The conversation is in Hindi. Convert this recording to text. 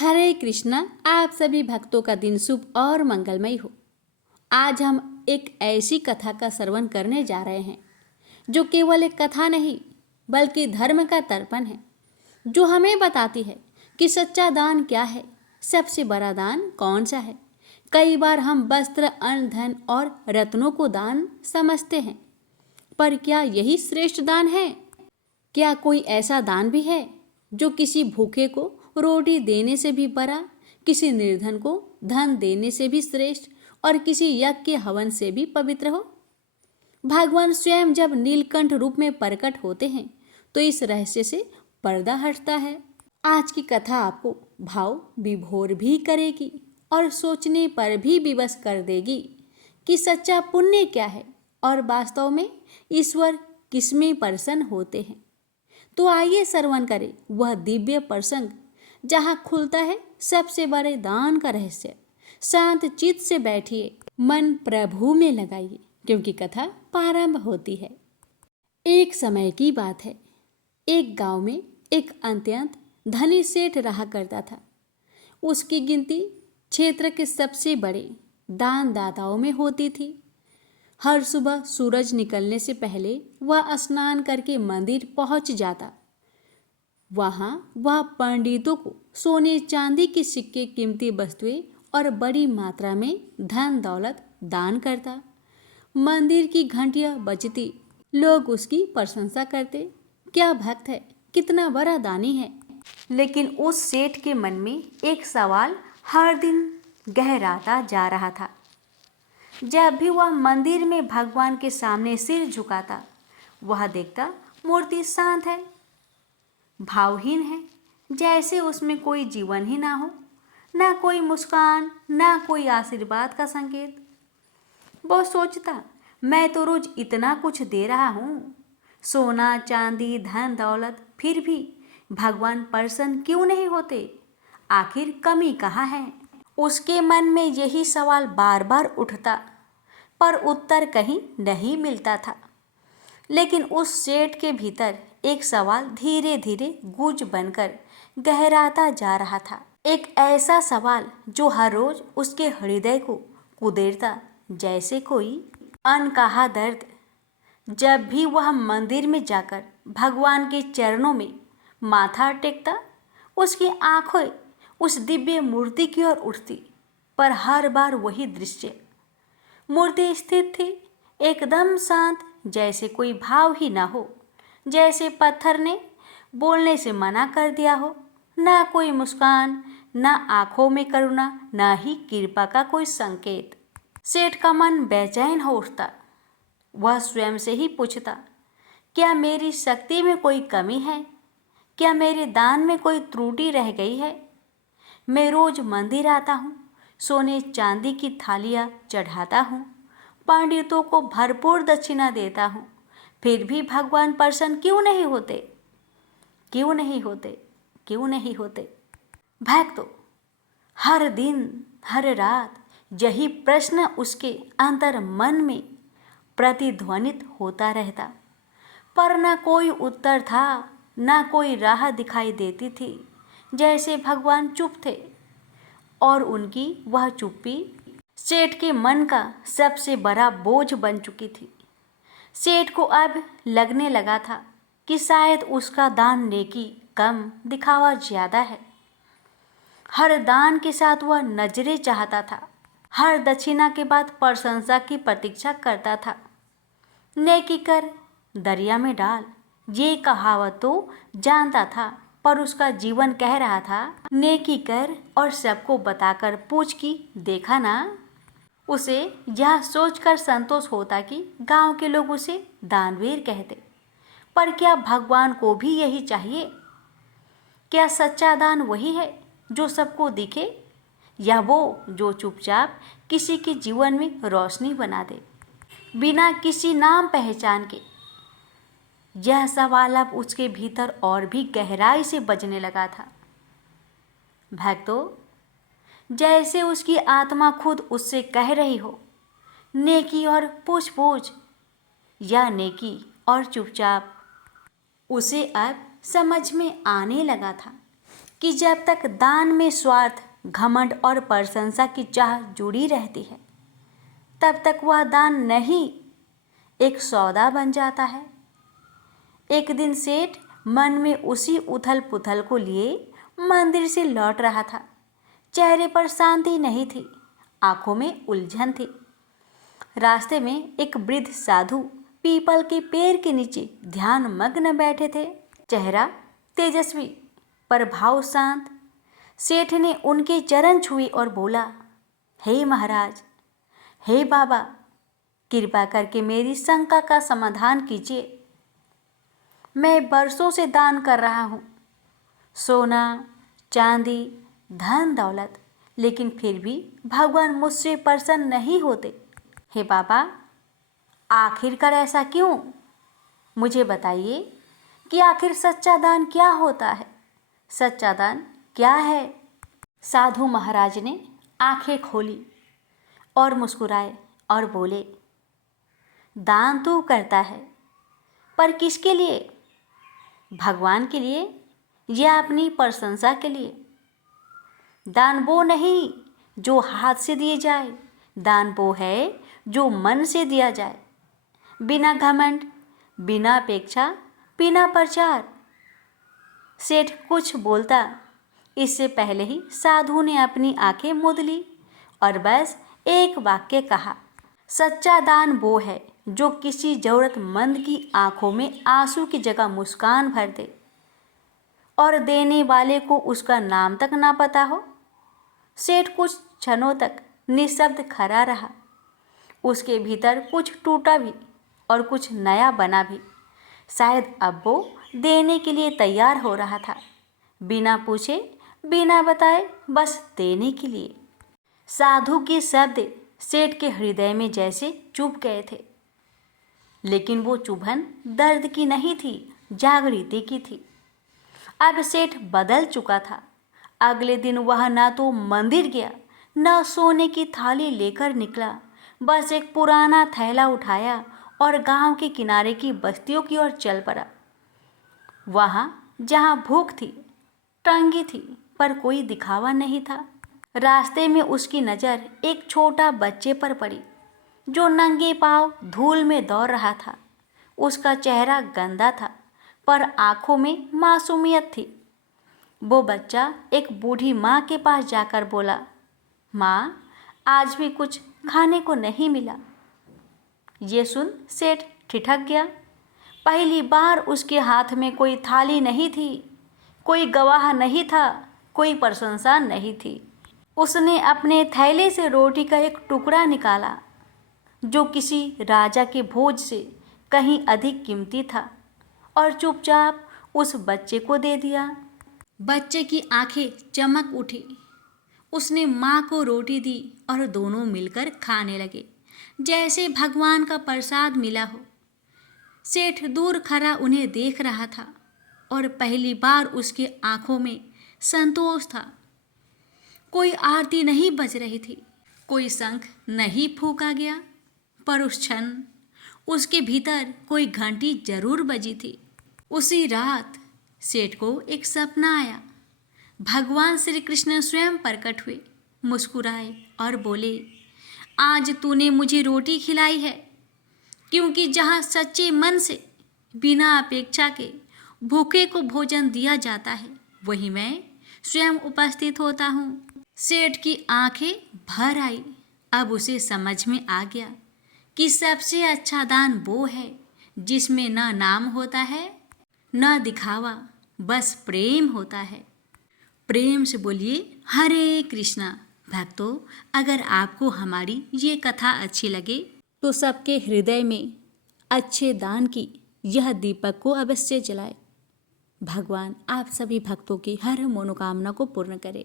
हरे कृष्णा। आप सभी भक्तों का दिन शुभ और मंगलमय हो। आज हम एक ऐसी कथा का श्रवण करने जा रहे हैं जो केवल एक कथा नहीं बल्कि धर्म का तर्पण है, जो हमें बताती है कि सच्चा दान क्या है, सबसे बड़ा दान कौन सा है। कई बार हम वस्त्र, अन्न, धन और रत्नों को दान समझते हैं, पर क्या यही श्रेष्ठ दान है? क्या कोई ऐसा दान भी है जो किसी भूखे को रोटी देने से भी बड़ा, किसी निर्धन को धन देने से भी श्रेष्ठ और किसी यज्ञ के हवन से भी पवित्र हो? भगवान स्वयं जब नीलकंठ रूप में प्रकट होते हैं तो इस रहस्य से पर्दा हटता है। आज की कथा आपको भाव विभोर भी करेगी और सोचने पर भी विवश कर देगी कि सच्चा पुण्य क्या है और वास्तव में ईश्वर किसमें प्रसन्न होते हैं। तो आइए श्रवण करें वह दिव्य प्रसंग जहाँ खुलता है सबसे बड़े दान का रहस्य। शांत चित्त से बैठिए, मन प्रभु में लगाइए, क्योंकि कथा प्रारंभ होती है। एक समय की बात है। एक गांव में एक अत्यंत धनी सेठ रहा करता था। उसकी गिनती क्षेत्र के सबसे बड़े दानदाताओं में होती थी। हर सुबह सूरज निकलने से पहले वह स्नान करके मंदिर पहुंच जाता। वहां वह पंडितों को सोने चांदी के सिक्के, कीमती वस्तुएं और बड़ी मात्रा में धन दौलत दान करता। मंदिर की घंटियां बजती, लोग उसकी प्रशंसा करते। क्या भक्त है, कितना बड़ा दानी है। लेकिन उस सेठ के मन में एक सवाल हर दिन गहराता जा रहा था। जब भी वह मंदिर में भगवान के सामने सिर झुकाता, वह देखता मूर्ति शांत है, भावहीन है, जैसे उसमें कोई जीवन ही ना हो, ना कोई मुस्कान, ना कोई आशीर्वाद का संकेत। वो सोचता, मैं तो रोज इतना कुछ दे रहा हूँ, सोना चांदी धन दौलत, फिर भी भगवान प्रसन्न क्यों नहीं होते? आखिर कमी कहाँ है? उसके मन में यही सवाल बार बार उठता, पर उत्तर कहीं नहीं मिलता था। लेकिन उस सेठ के भीतर एक सवाल धीरे धीरे गूंज बनकर गहराता जा रहा था। एक ऐसा सवाल जो हर रोज उसके हृदय को कुदेरता, जैसे कोई अनकहा दर्द। जब भी वह मंदिर में जाकर भगवान के चरणों में माथा टेकता, उसकी आंखें उस दिव्य मूर्ति की ओर उठती, पर हर बार वही दृश्य। मूर्ति स्थित थी, एकदम शांत, जैसे कोई भाव ही ना हो, जैसे पत्थर ने बोलने से मना कर दिया हो। ना कोई मुस्कान, ना आंखों में करुणा, ना ही कृपा का कोई संकेत। सेठ का मन बेचैन हो उठता। वह स्वयं से ही पूछता, क्या मेरी शक्ति में कोई कमी है? क्या मेरे दान में कोई त्रुटि रह गई है? मैं रोज मंदिर आता हूँ, सोने चांदी की थालियाँ चढ़ाता हूँ, पंडितों को भरपूर दक्षिणा देता हूँ, फिर भी भगवान प्रसन्न क्यों नहीं होते? क्यों नहीं होते? क्यों नहीं होते? भक्तों, हर दिन हर रात यही प्रश्न उसके अंतर मन में प्रतिध्वनित होता रहता, पर न कोई उत्तर था, न कोई राह दिखाई देती थी। जैसे भगवान चुप थे और उनकी वह चुप्पी सेठ के मन का सबसे बड़ा बोझ बन चुकी थी। सेठ को अब लगने लगा था कि शायद उसका दान नेकी कम, दिखावा ज्यादा है। हर दान के साथ वह नजरें चाहता था, हर दक्षिणा के बाद प्रशंसा की प्रतीक्षा करता था। नेकी कर दरिया में डाल, ये कहावत तो जानता था, पर उसका जीवन कह रहा था, नेकी कर और सबको बताकर पूछ कि देखा ना। उसे यह सोचकर संतोष होता कि गांव के लोग उसे दानवीर कहते, पर क्या भगवान को भी यही चाहिए? क्या सच्चा दान वही है जो सबको दिखे, या वो जो चुपचाप किसी के जीवन में रोशनी बना दे, बिना किसी नाम पहचान के? यह सवाल अब उसके भीतर और भी गहराई से बजने लगा था। भक्तों, जैसे उसकी आत्मा खुद उससे कह रही हो, नेकी और पूछ पूछ, या नेकी और चुपचाप। उसे अब समझ में आने लगा था कि जब तक दान में स्वार्थ, घमंड और प्रशंसा की चाह जुड़ी रहती है, तब तक वह दान नहीं, एक सौदा बन जाता है। एक दिन सेठ मन में उसी उथल पुथल को लिए मंदिर से लौट रहा था। चेहरे पर शांति नहीं थी, आंखों में उलझन थी। रास्ते में एक वृद्ध साधु पीपल के पेड़ के नीचे ध्यान मग्न बैठे थे। चेहरा तेजस्वी पर भाव शांत। सेठ ने उनके चरण छुए और बोला, हे महाराज, हे बाबा, कृपा करके मेरी शंका का समाधान कीजिए। मैं बरसों से दान कर रहा हूँ, सोना, चांदी, धन दौलत, लेकिन फिर भी भगवान मुझसे प्रसन्न नहीं होते। हे बाबा, आखिरकार ऐसा क्यों? मुझे बताइए कि आखिर सच्चा दान क्या होता है? सच्चा दान क्या है? साधु महाराज ने आंखें खोली और मुस्कुराए और बोले, दान तू करता है, पर किसके लिए? भगवान के लिए या अपनी प्रशंसा के लिए? दान वो नहीं जो हाथ से दिए जाए, दान वो है जो मन से दिया जाए, बिना घमंड, बिना अपेक्षा, बिना प्रचार। सेठ कुछ बोलता, इससे पहले ही साधु ने अपनी आंखें मूंद ली और बस एक वाक्य कहा, सच्चा दान वो है जो किसी जरूरतमंद की आंखों में आंसू की जगह मुस्कान भर दे और देने वाले को उसका नाम तक ना पता हो। सेठ कुछ क्षणों तक निशब्द खड़ा रहा। उसके भीतर कुछ टूटा भी और कुछ नया बना भी। शायद अब वो देने के लिए तैयार हो रहा था, बिना पूछे, बिना बताए, बस देने के लिए। साधु के शब्द सेठ के हृदय में जैसे चुभ गए थे, लेकिन वो चुभन दर्द की नहीं थी, जागृति की थी। अब सेठ बदल चुका था। अगले दिन वह न तो मंदिर गया, न सोने की थाली लेकर निकला, बस एक पुराना थैला उठाया और गांव के किनारे की बस्तियों की ओर चल पड़ा। वहाँ जहाँ भूख थी, तंगी थी, पर कोई दिखावा नहीं था। रास्ते में उसकी नज़र एक छोटा बच्चे पर पड़ी जो नंगे पांव धूल में दौड़ रहा था। उसका चेहरा गंदा था, पर आंखों में मासूमियत थी। वो बच्चा एक बूढ़ी माँ के पास जाकर बोला, माँ, आज भी कुछ खाने को नहीं मिला। ये सुन सेठ ठिठक गया। पहली बार उसके हाथ में कोई थाली नहीं थी, कोई गवाह नहीं था, कोई प्रशंसा नहीं थी। उसने अपने थैले से रोटी का एक टुकड़ा निकाला जो किसी राजा के भोज से कहीं अधिक कीमती था और चुपचाप उस बच्चे को दे दिया। बच्चे की आंखें चमक उठी। उसने माँ को रोटी दी और दोनों मिलकर खाने लगे जैसे भगवान का प्रसाद मिला हो। सेठ दूर खड़ा उन्हें देख रहा था और पहली बार उसके आंखों में संतोष था। कोई आरती नहीं बज रही थी, कोई शंख नहीं फूंका गया, पर उस क्षण उसके भीतर कोई घंटी जरूर बजी थी। उसी रात सेठ को एक सपना आया। भगवान श्री कृष्ण स्वयं प्रकट हुए, मुस्कुराए और बोले, आज तूने मुझे रोटी खिलाई है, क्योंकि जहाँ सच्चे मन से बिना अपेक्षा के भूखे को भोजन दिया जाता है, वहीं मैं स्वयं उपस्थित होता हूँ। सेठ की आंखें भर आई। अब उसे समझ में आ गया कि सबसे अच्छा दान वो है जिसमें न नाम होता है, न दिखावा, बस प्रेम होता है। प्रेम से बोलिए हरे कृष्णा। भक्तों, अगर आपको हमारी ये कथा अच्छी लगे तो सबके हृदय में अच्छे दान की यह दीपक को अवश्य जलाए। भगवान आप सभी भक्तों की हर मनोकामना को पूर्ण करे।